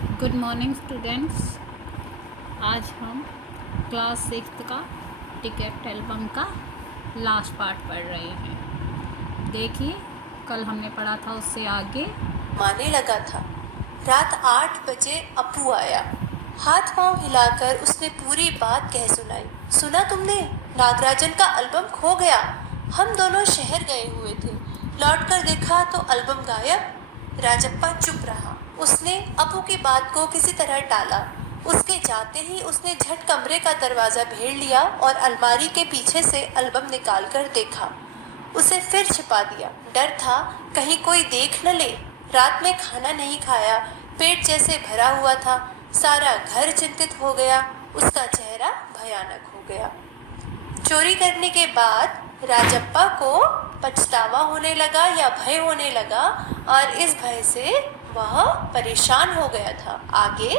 Good morning students. आज हम class 6 का टिकट एल्बम का लास्ट पार्ट पढ़ रहे हैं। देखिए, कल हमने पढ़ा था उससे आगे। माने लगा था। रात 8 बजे अपू आया। हाथ पांव हिलाकर उसने पूरी बात कह सुनाई। सुना तुमने, नागराजन का एल्बम खो गया। हम दोनों शहर गए हुए थे, लौटकर देखा तो एल्बम गायब। राजप्पा चुप रहा। उसने अपू की बात को किसी तरह टाला। उसके जाते ही उसने झट कमरे का दरवाजा भेड़ लिया और अलमारी के पीछे से एल्बम निकाल कर देखा। उसे फिर छिपा दिया। डर था कहीं कोई देख न ले। रात में खाना नहीं खाया, पेट जैसे भरा हुआ था। सारा घर चिंतित हो गया। उसका चेहरा भयानक हो गया। चोरी करने के बाद राजप्पा को पछतावा होने लगा या भय होने लगा, और इस भय से वह परेशान हो गया था। आगे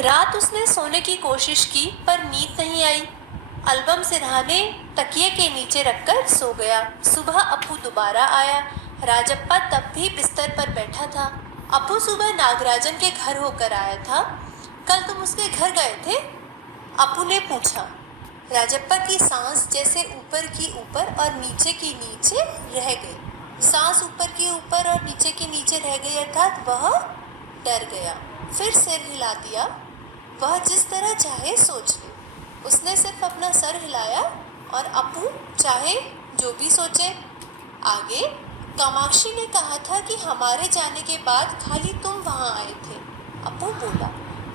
रात उसने सोने की कोशिश की पर नींद नहीं आई। एल्बम सिरहाने तकिए के नीचे रखकर सो गया। सुबह अपू दोबारा आया। राजप्पा तब भी बिस्तर पर बैठा था। अपू सुबह नागराजन के घर होकर आया था। कल तुम उसके घर गए थे? अपू ने पूछा। राजप्पा की सांस जैसे ऊपर की ऊपर और नीचे की नीचे रह गई। सांस ऊपर की ऊपर और नीचे की नीचे रह गई, अर्थात वह डर गया। फिर सिर हिला दिया। वह जिस तरह चाहे सोच ले। उसने सिर्फ अपना सर हिलाया और अपू चाहे जो भी सोचे। आगे कामाक्षी ने कहा था कि हमारे जाने के बाद खाली तुम वहां आए थे। अपू बोला।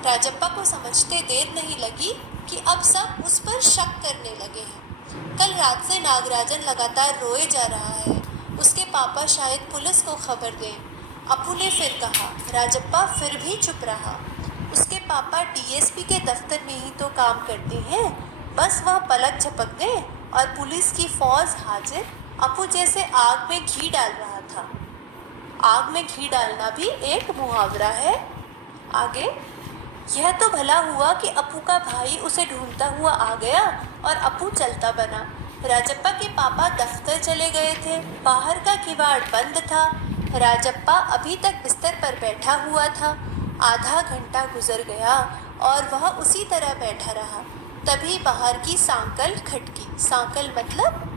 राजप्पा को समझते देर नहीं लगी कि अब सब उस पर शक करने लगे हैं। कल रात से नागराजन लगातार रोए जा रहा है। उसके पापा शायद पुलिस को खबर दें। अपू ने फिर कहा। राजप्पा फिर भी चुप रहा। उसके पापा डीएसपी के दफ्तर में ही तो काम करते हैं, बस वह पलक झपक दें और पुलिस की फौज हाजिर। अपू जैसे आग में घी डाल रहा था। आग में घी डालना भी एक मुहावरा है। आगे यह तो भला हुआ कि अपू का भाई उसे ढूंढता हुआ आ गया और अपू चलता बना। राजप्पा के पापा दफ्तर चले गए थे। बाहर का किवाड़ बंद था। राजप्पा अभी तक बिस्तर पर बैठा हुआ था। आधा घंटा गुजर गया और वह उसी तरह बैठा रहा। तभी बाहर की सांकल खटकी। सांकल मतलब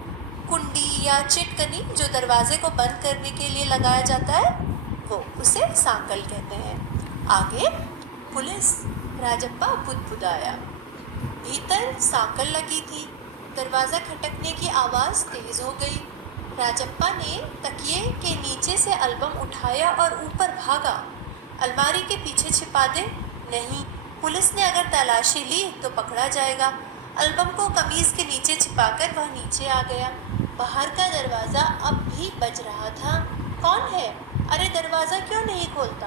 कुंडी या चिटकनी जो दरवाजे को बंद करने के लिए लगाया जाता है, वो उसे सांकल कहते हैं। आगे पुलिस। राजप्पा बुदबुदाया। भीतर सांकल लगी थी। दरवाजा खटकने की आवाज तेज हो गई। राजप्पा ने तकिए के नीचे से एल्बम उठाया और ऊपर भागा। अलमारी के पीछे छिपा दे? नहीं, पुलिस ने अगर तलाशी ली तो पकड़ा जाएगा। एल्बम को कमीज के नीचे छिपाकर वह नीचे आ गया। बाहर का दरवाजा अब भी बज रहा था। कौन है? अरे दरवाजा क्यों नहीं खोलता?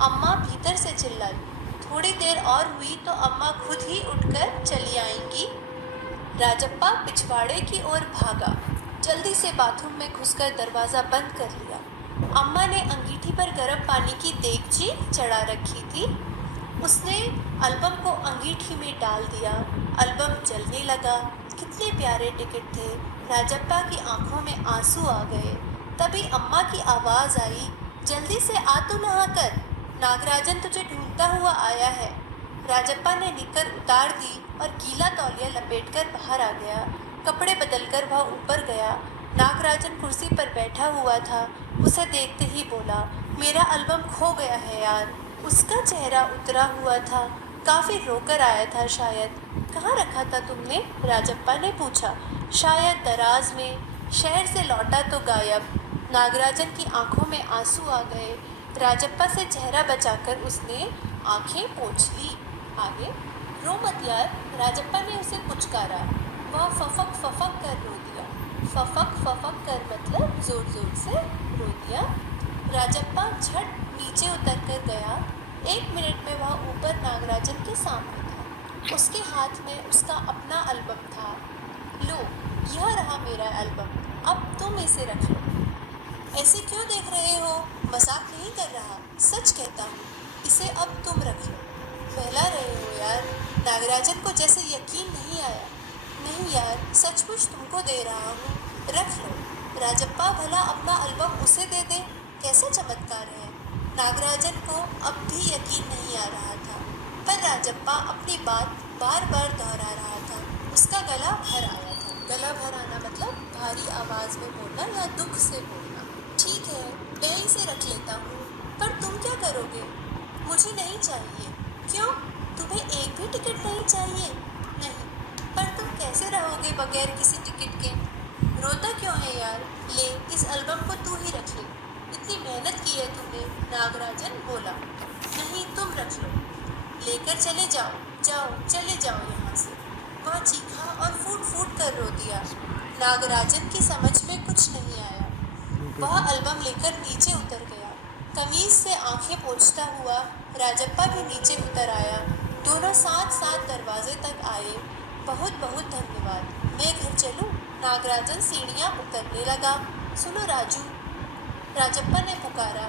अम्मा भीतर से चिल्लाई। थोड़ी देर और हुई तो अम्मा खुद ही उठकर चली आएंगी। राजप्पा पिछवाड़े की ओर भागा। जल्दी से बाथरूम में घुसकर दरवाजा बंद कर लिया। अम्मा ने अंगीठी पर गर्म पानी की देगची चढ़ा रखी थी। उसने एल्बम को अंगीठी में डाल दिया। एल्बम जलने लगा। कितने प्यारे टिकट थे। राजप्पा की आंखों में आंसू आ गए। तभी अम्मा की आवाज आई। जल्दी से आ तो नहा कर, नागराजन तुझे ढूंढता हुआ आया है। राजप्पा ने निकर उतार दी और गीला तौलिया लपेटकर बाहर आ गया। कपड़े बदलकर वह ऊपर गया। नागराजन कुर्सी पर बैठा हुआ था। उसे देखते ही बोला, मेरा एल्बम खो गया है यार। उसका चेहरा उतरा हुआ था। काफी रोकर आया था शायद। कहाँ रखा था तुमने? राजप्पा ने पूछा। शायद दराज में। शहर से लौटा तो गायब। नागराजन की आंखों में आंसू आ गए। राजप्पा से चेहरा बचाकर उसने आंखें पोंछ ली। आगे रो मत यार। राजप्पा ने उसे पुचकारा। वह फफक फफक कर रो दिया। फफक फफक कर मतलब जोर जोर से रो दिया। राजप्पा झट नीचे उतर कर गया। 1 मिनट में वह ऊपर नागराजन के सामने था। उसके हाथ में उसका अपना एल्बम था। लो, यह रहा मेरा एल्बम। अब तुम इसे रख लो। ऐसे क्यों देख रहे हो? मजाक नहीं कर रहा, सच कहता हूँ। इसे अब तुम रख लो। बहला रहे हो यार। नागराजन को जैसे यकीन नहीं आया। नहीं यार, सचमुच तुमको दे रहा हूँ, रख लो। राजप्पा भला अपना एल्बम उसे दे दे? कैसा चमत्कार है। नागराजन को अब भी यकीन नहीं आ रहा था, पर राजप्पा अपनी बात बार बार दोहरा रहा था। उसका गला भर आया था। गला भर आना मतलब भारी आवाज में बोलना या दुख से बोलना। ठीक है, मैं इसे रख लेता हूँ, पर तुम क्या करोगे? मुझे नहीं चाहिए। क्यों? तुम्हें एक भी टिकट नहीं चाहिए? नहीं। पर तुम कैसे रहोगे बगैर किसी टिकट के? रोता क्यों है यार? ले, इस एल्बम को तू ही रख ले। इतनी मेहनत की है तूने। नागराजन बोला। नहीं, तुम रख लो। लेकर चले जाओ, जाओ, चले जाओ यहाँ से। वह चीखा और फूट फूट कर रो दिया। नागराजन की समझ में कुछ नहीं आया। वह एल्बम लेकर नीचे उतर गया। कमीज से आंखें पोंछता हुआ राजप्पा भी नीचे उतर आया। दोनों साथ साथ दरवाजे तक आए। बहुत बहुत धन्यवाद। मैं घर चलूं? नागराजन सीढ़ियां उतरने लगा। सुनो राजू, राजप्पा ने पुकारा।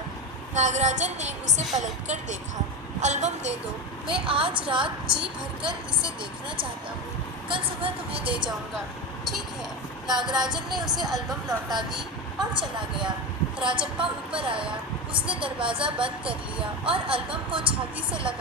नागराजन ने उसे पलटकर देखा। एल्बम दे दो। मैं आज रात जी भरकर इसे देखना चाहता हूँ। कल सुबह तुम्हें दे जाऊंगा। ठीक है। नागराजन ने उसे एल्बम लौटा दी और चला गया। राजप्पा ऊपर आया। उसने दरवाज़ा बंद कर लिया और एल्बम को छाती से लगा